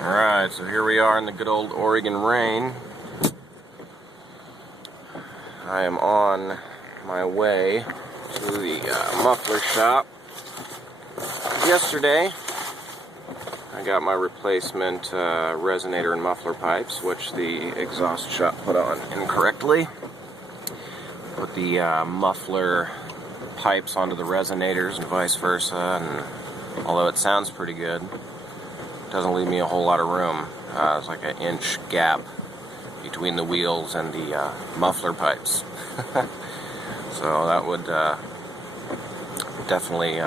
Alright, so here we are in the good old Oregon rain. I am on my way to the muffler shop. Yesterday, I got my replacement resonator and muffler pipes, which the exhaust shop put on incorrectly. Put the muffler pipes onto the resonators and vice versa, and although it sounds pretty good, it doesn't leave me a whole lot of room. It's like an inch gap between the wheels and the muffler pipes. So that would definitely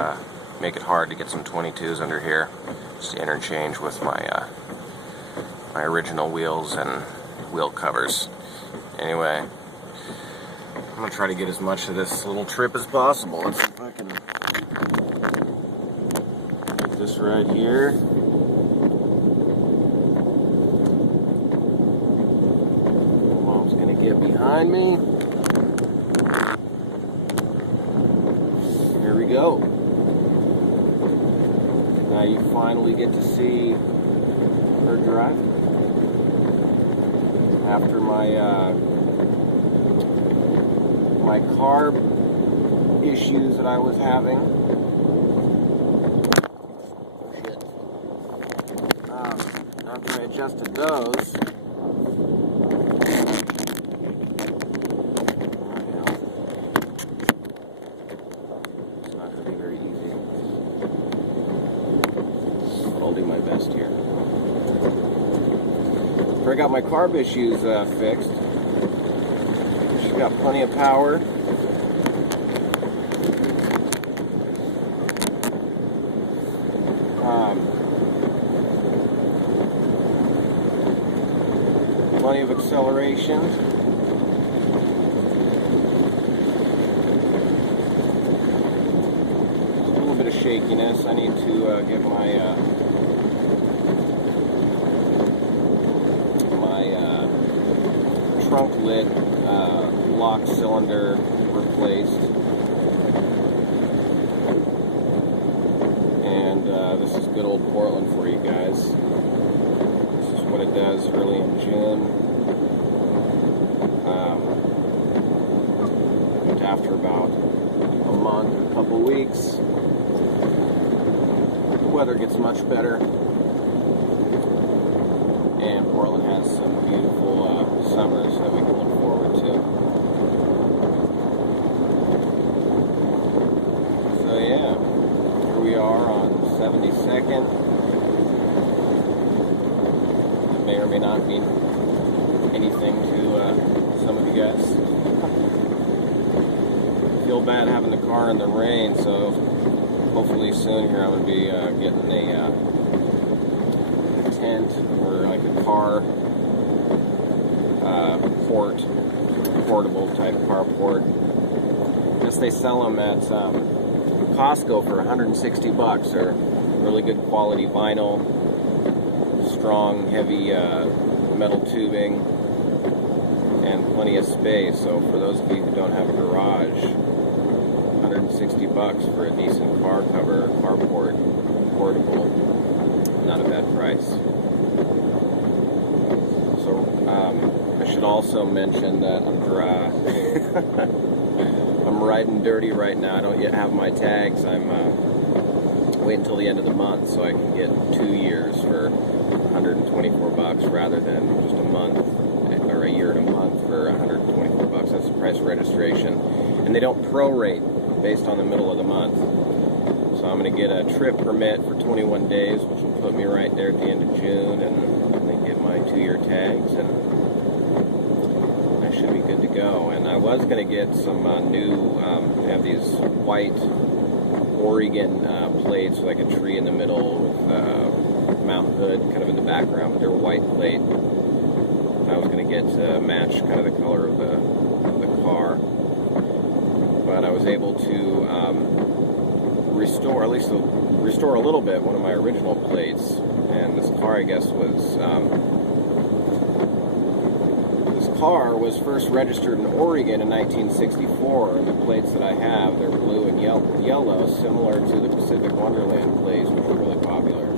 make it hard to get some 22s under here, just to interchange with my my original wheels and wheel covers. Anyway, I'm gonna try to get as much of this little trip as possible. Let's see if I can get this right here. Mom's gonna get behind me. Here we go. Now you finally get to see her drive. After my my carb issues that I was having. After I adjusted those, it's not going to be very easy. I'll do my best here. After I got my carb issues fixed, she's got plenty of power. Plenty of acceleration. Just a little bit of shakiness. I need to get my trunk lid lock cylinder replaced. And this is good old Portland for you guys. This is what it does early in June. After about a month, a couple weeks, the weather gets much better, and Portland has some beautiful summers that we can look forward to. So yeah, here we are on 72nd. It may or may not mean anything to some of you guys. Feel bad having the car in the rain, so hopefully soon here I'm going to be getting a tent or like a car portable type carport. I guess they sell them at Costco for $160. They're really good quality vinyl, strong, heavy metal tubing, and plenty of space. So for those of you who don't have a garage, $160 for a decent car cover, carport, portable, not a bad price. So I should also mention that I'm dry. I'm riding dirty right now. I don't yet have my tags. I'm waiting until the end of the month so I can get 2 years for $124 rather than just a month, or a year and a month for $124. That's the price of registration. And they don't prorate based on the middle of the month. So I'm going to get a trip permit for 21 days, which will put me right there at the end of June, and then get my 2-year tags, and I should be good to go. And I was going to get some new, they have these white Oregon plates with like a tree in the middle with Mount Hood kind of in the background, but they're white plate. I was going to get to match kind of the color of the car. But I was able to restore, at least restore a little bit, one of my original plates. And this car, I guess, was first registered in Oregon in 1964, and the plates that I have, they're blue and yellow, similar to the Pacific Wonderland plates, which were really popular.